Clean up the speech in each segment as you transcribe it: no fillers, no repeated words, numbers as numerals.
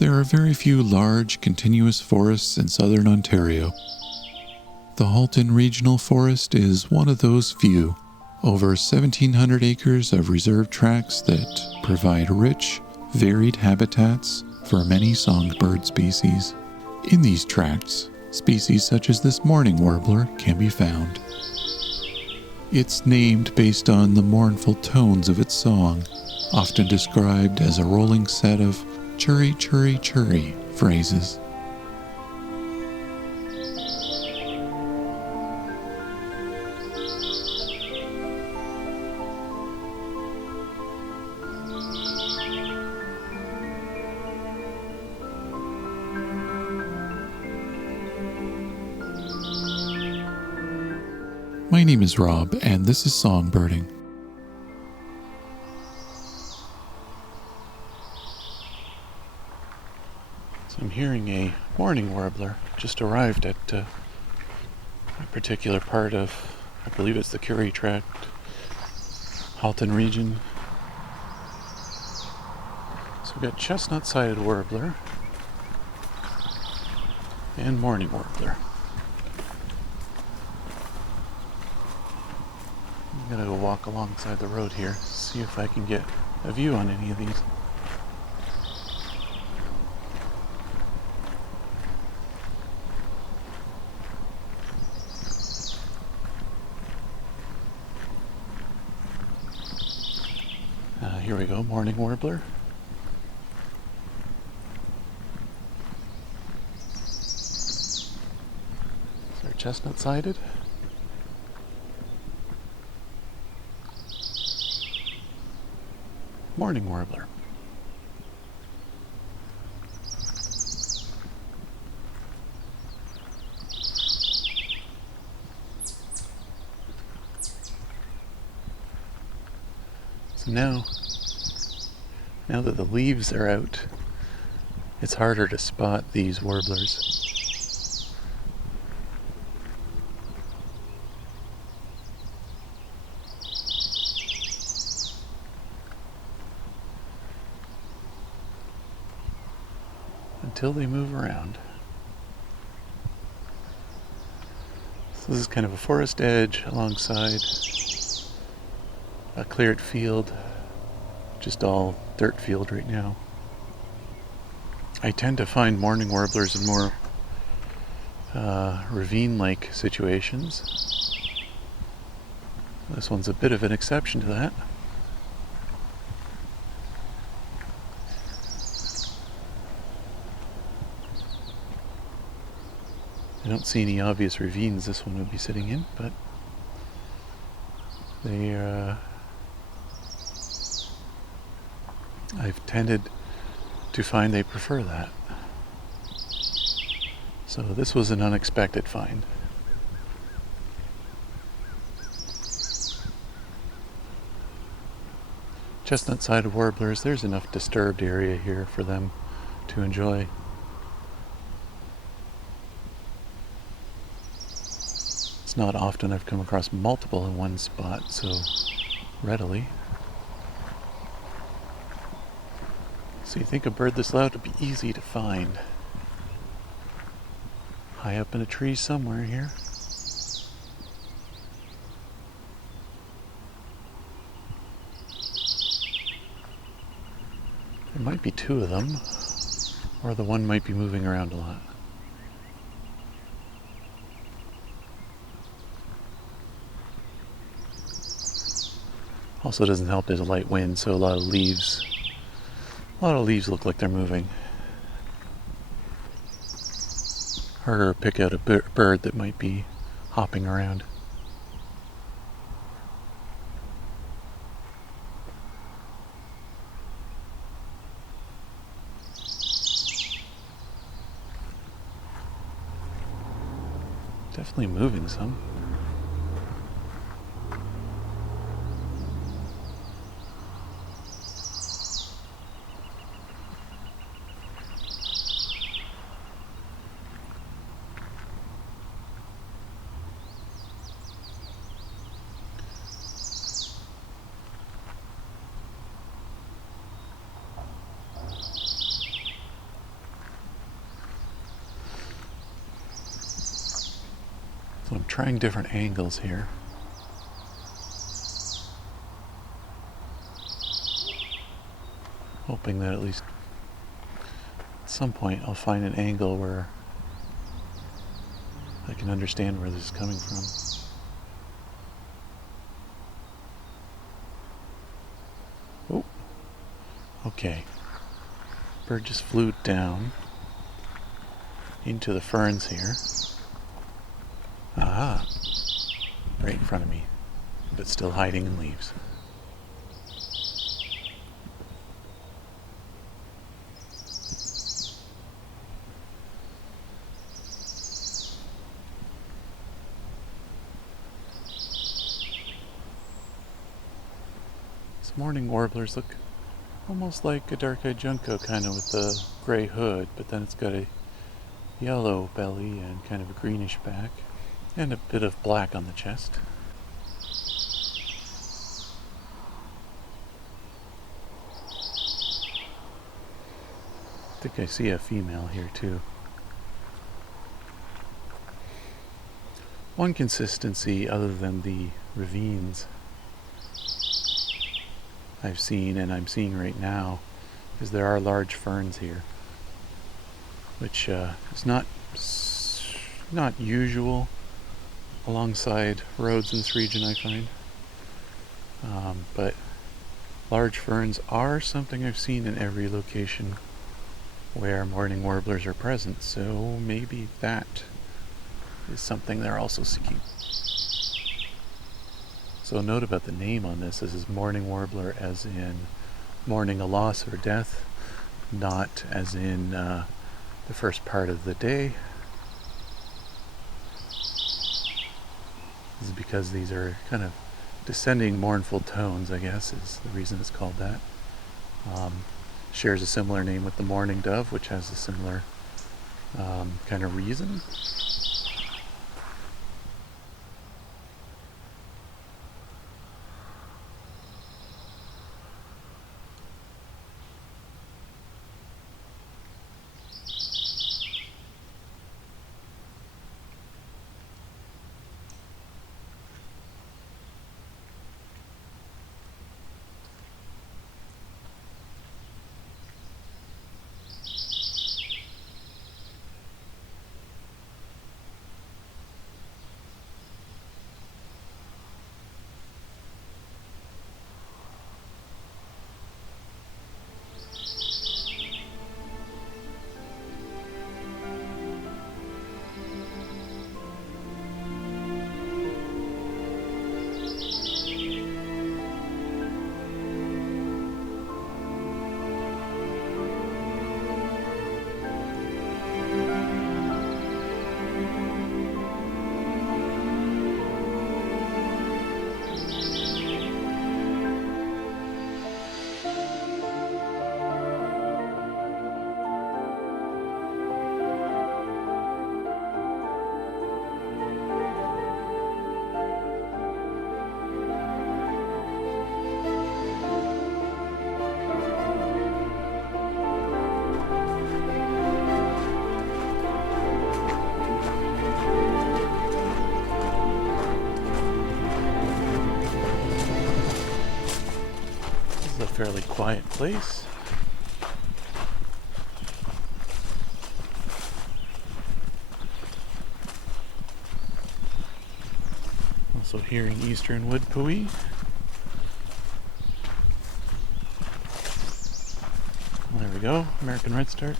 There are very few large, continuous forests in southern Ontario. The Halton Regional Forest is one of those few. Over 1,700 acres of reserved tracts that provide rich, varied habitats for many songbird species. In these tracts, species such as this mourning warbler can be found. It's named based on the mournful tones of its song, often described as a rolling set of churry, churry, churry phrases. My name is Rob, and this is Songbirding. So I'm hearing a mourning warbler. Just arrived at a particular part of, I believe it's the Curie Tract, Halton region. So we've got chestnut-sided warbler and mourning warbler. I'm gonna go walk alongside the road here, see if I can get a view on any of these. Here we go, mourning warbler. They're chestnut-sided. Mourning warbler. So now that the leaves are out, it's harder to spot these warblers. Until they move around. So this is kind of a forest edge alongside a cleared field, just all dirt field right now. I tend to find mourning warblers in more ravine-like situations. This one's a bit of an exception to that. I don't see any obvious ravines this one would be sitting in, but I've tended to find they prefer that. So this was an unexpected find. Chestnut-sided warblers, there's enough disturbed area here for them to enjoy. It's not often I've come across multiple in one spot so readily. So you think a bird this loud would be easy to find. High up in a tree somewhere here. There might be two of them, or the one might be moving around a lot. Also doesn't help there's a light wind, so a lot of leaves look like they're moving. Harder to pick out a bird that might be hopping around. Definitely moving some. trying different angles here. Hoping that at least at some point I'll find an angle where I can understand where this is coming from. Oh, okay. Bird just flew down into the ferns here. Ah, right in front of me, but still hiding in leaves. These morning warblers look almost like a dark-eyed junco, kind of with the gray hood, but then it's got a yellow belly and kind of a greenish back, and a bit of black on the chest. I think I see a female here too. One consistency other than the ravines I've seen and I'm seeing right now is there are large ferns here, which is not usual alongside roads in this region, I find. But large ferns are something I've seen in every location where morning warblers are present, so maybe that is something they're also seeking. So note about the name on this. This is morning warbler as in mourning a loss or death, not as in the first part of the day. This is because these are kind of descending mournful tones, I guess, is the reason it's called that. Shares a similar name with the mourning dove, which has a similar kind of reason. Fairly quiet place. Also hearing eastern wood pewee. There we go, American redstart.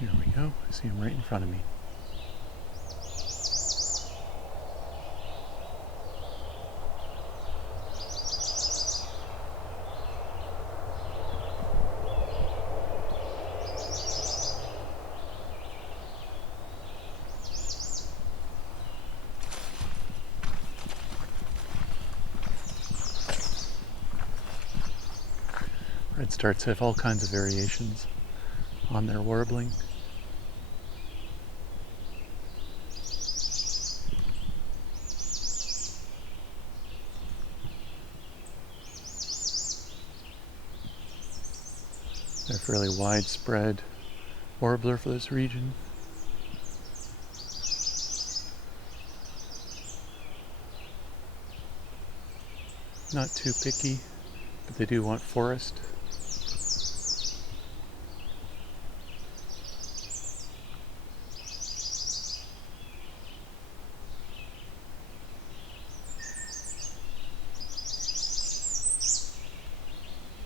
Here we go, I see him right in front of me. Redstarts have all kinds of variations on their warbling. They're a fairly widespread warbler for this region. Not too picky, but they do want forest.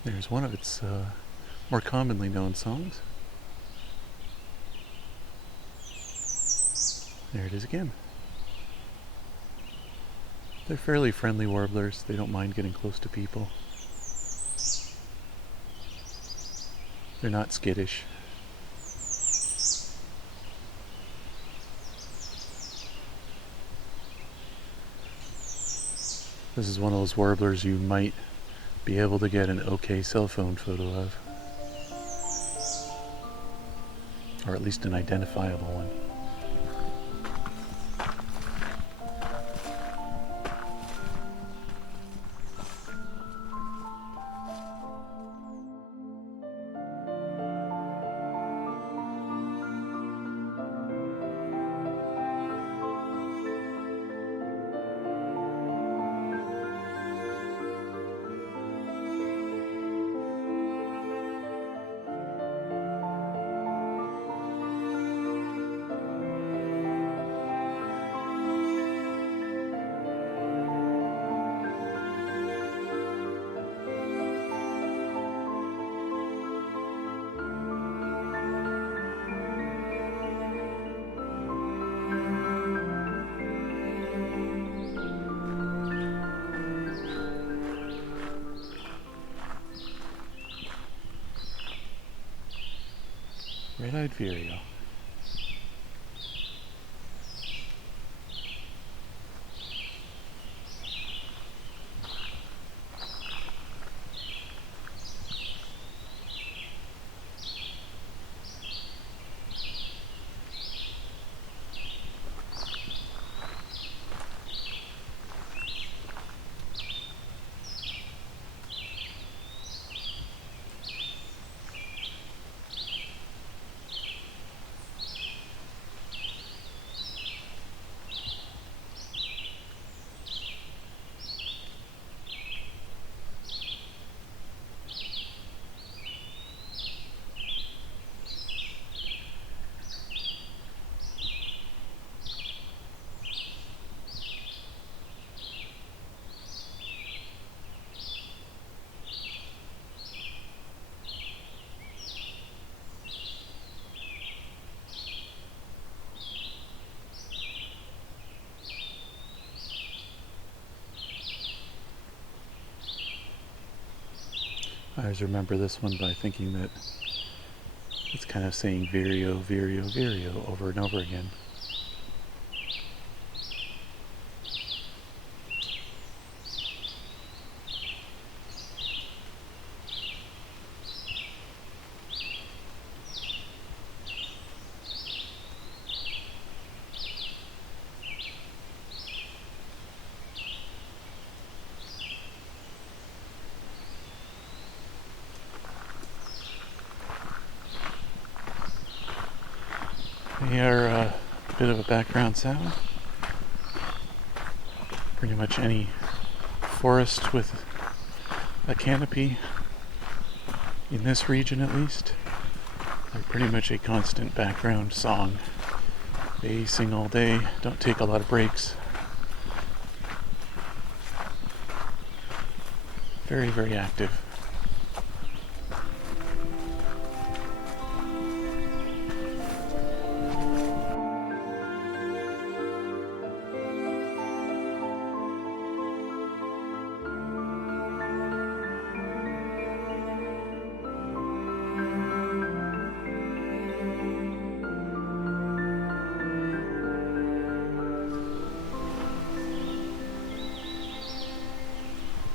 There's one of its more commonly known songs. There it is again. They're fairly friendly warblers. They don't mind getting close to people. They're not skittish. This is one of those warblers you might be able to get an okay cell phone photo of. Or at least an identifiable one. Red-eyed vireo. I always remember this one by thinking that it's kind of saying vireo, vireo, vireo over and over again. They are a bit of a background sound. Pretty much any forest with a canopy, in this region at least, are pretty much a constant background song. They sing all day, don't take a lot of breaks. Very, very active.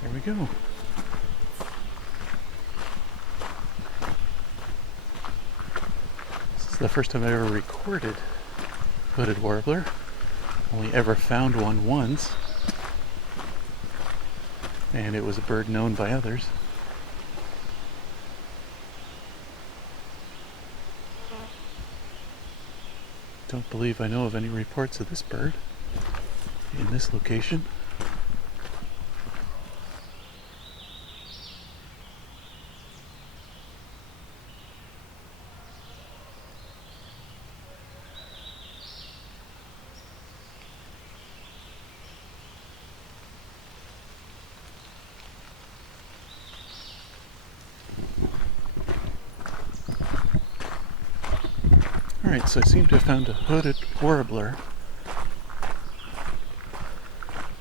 There we go. This is the first time I've ever recorded hooded warbler. Only ever found one once, and it was a bird known by others. don't believe I know of any reports of this bird in this location. Alright, so I seem to have found a hooded warbler,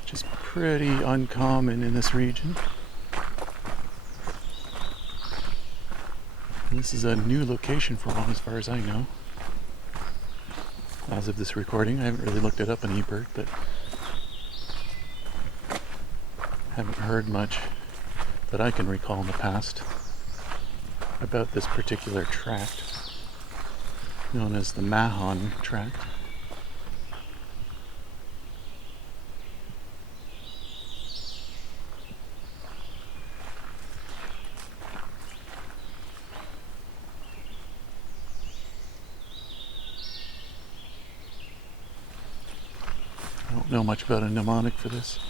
which is pretty uncommon in this region. And this is a new location for one as far as I know. As of this recording, I haven't really looked it up on eBird, but haven't heard much that I can recall in the past about this particular tract, known as the Mahon tract. I don't know much about a mnemonic for this.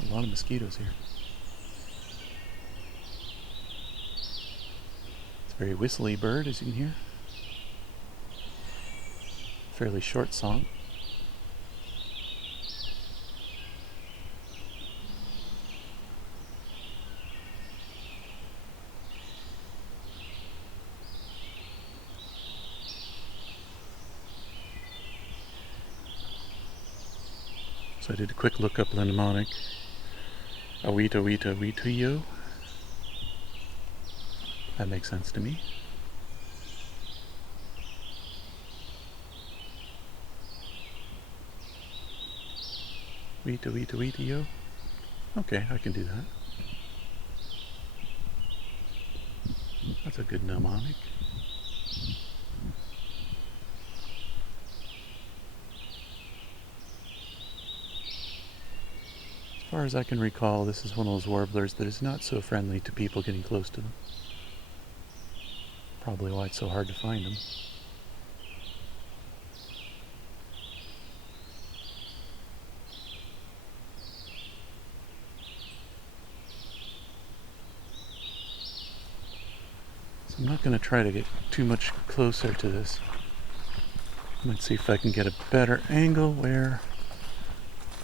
A lot of mosquitoes here. It's a very whistly bird, as you can hear. Fairly short song. So I did a quick look up the mnemonic. Awita wita wita yo. That makes sense to me. Wita wita wita yo. Okay, I can do that. That's a good mnemonic. As far as I can recall, this is one of those warblers that is not so friendly to people getting close to them. Probably why it's so hard to find them. So I'm not going to try to get too much closer to this. Let's see if I can get a better angle where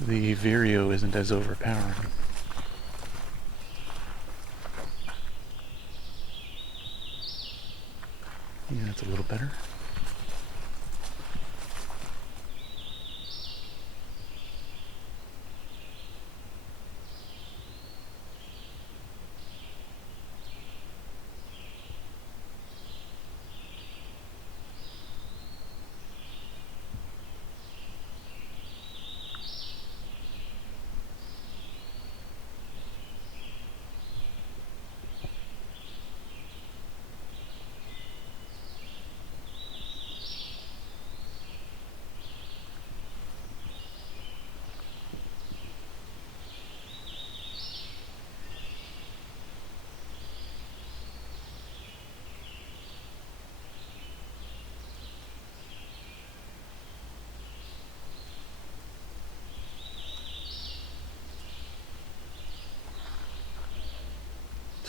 the vireo isn't as overpowering. Yeah, that's a little better.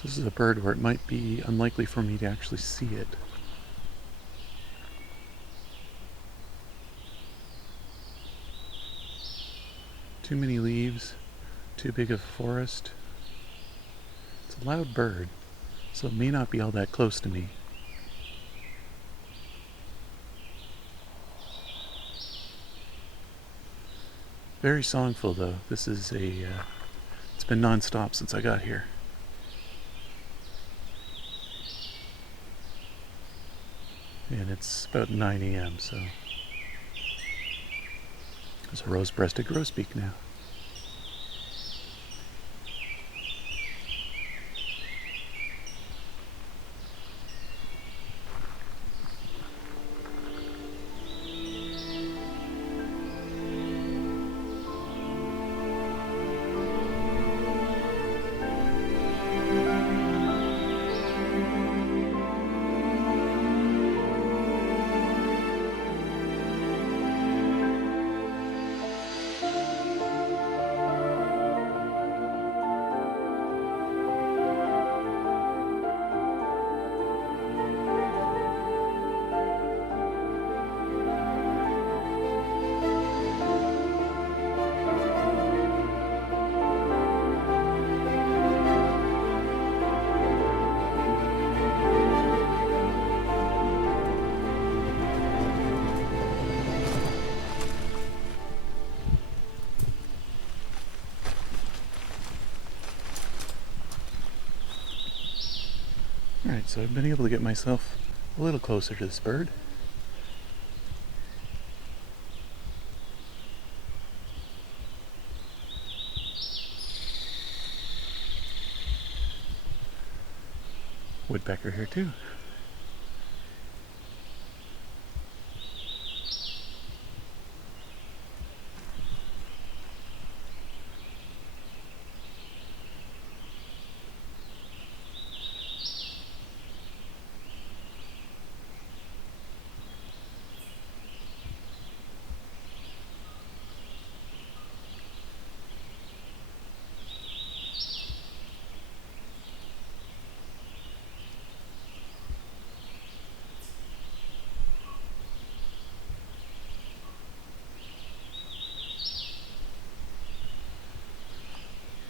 This is a bird where it might be unlikely for me to actually see it. Too many leaves, too big of a forest. It's a loud bird, so it may not be all that close to me. Very songful though. This is it's been non-stop since I got here. And it's about 9 a.m. so there's a rose-breasted grosbeak now. Alright, so I've been able to get myself a little closer to this bird. Woodpecker here too.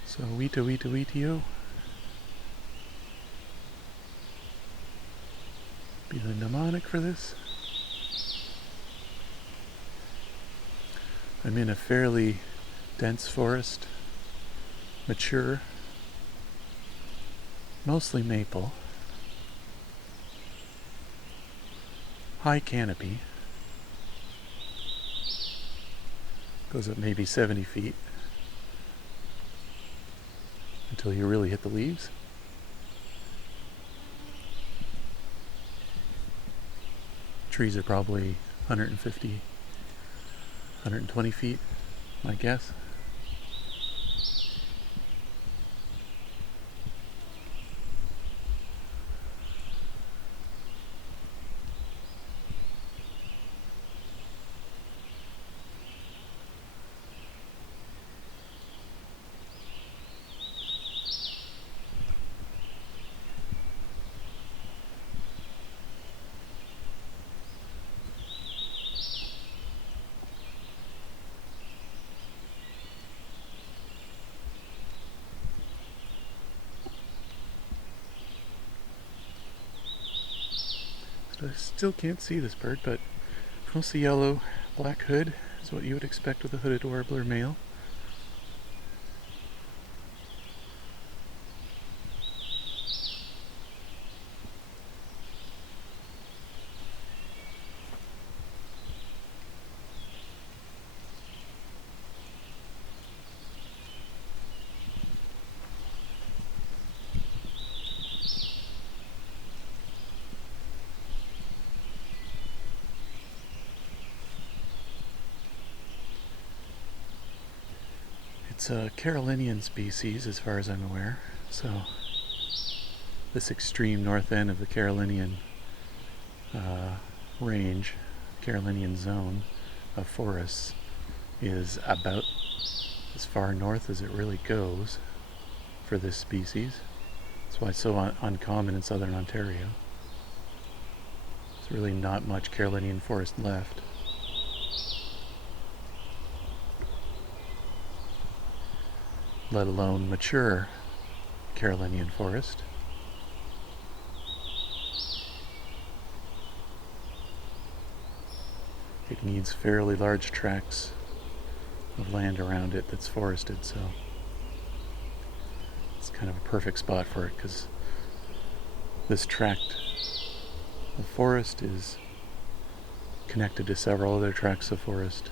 So Weta Weta Wetio be the mnemonic for this. I'm in a fairly dense forest, mature, mostly maple, high canopy, goes up maybe 70 feet until you really hit the leaves. Trees are probably 150, 120 feet, my guess. I still can't see this bird, but mostly yellow, black hood is what you would expect with a hooded warbler male. It's a Carolinian species as far as I'm aware, so this extreme north end of the Carolinian range, Carolinian zone of forests is about as far north as it really goes for this species. That's why it's so uncommon in southern Ontario. There's really not much Carolinian forest left. Let alone mature Carolinian forest. It needs fairly large tracts of land around it that's forested, so it's kind of a perfect spot for it because this tract of forest is connected to several other tracts of forest.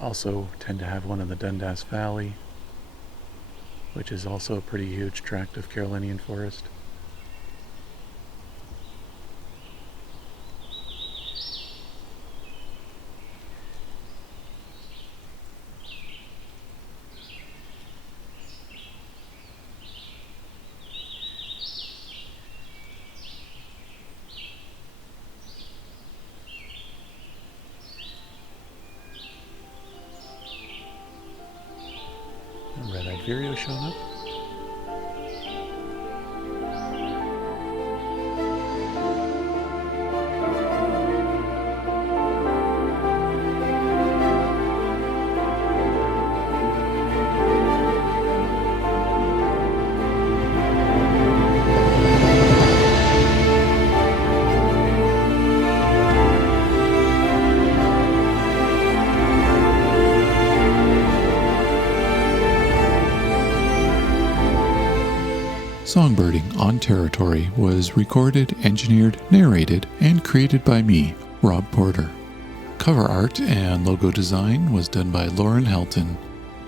Also tend to have one in the Dundas Valley, which is also a pretty huge tract of Carolinian forest. Red-eyed vireo showing up. Songbirding on Territory was recorded, engineered, narrated, and created by me, Rob Porter. Cover art and logo design was done by Lauren Halton,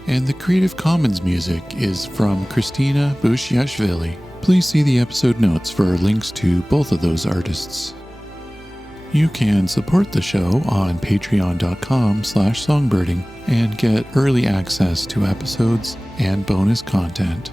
and the Creative Commons music is from Christina Bushiashvili. Please see the episode notes for links to both of those artists. You can support the show on patreon.com/songbirding and get early access to episodes and bonus content.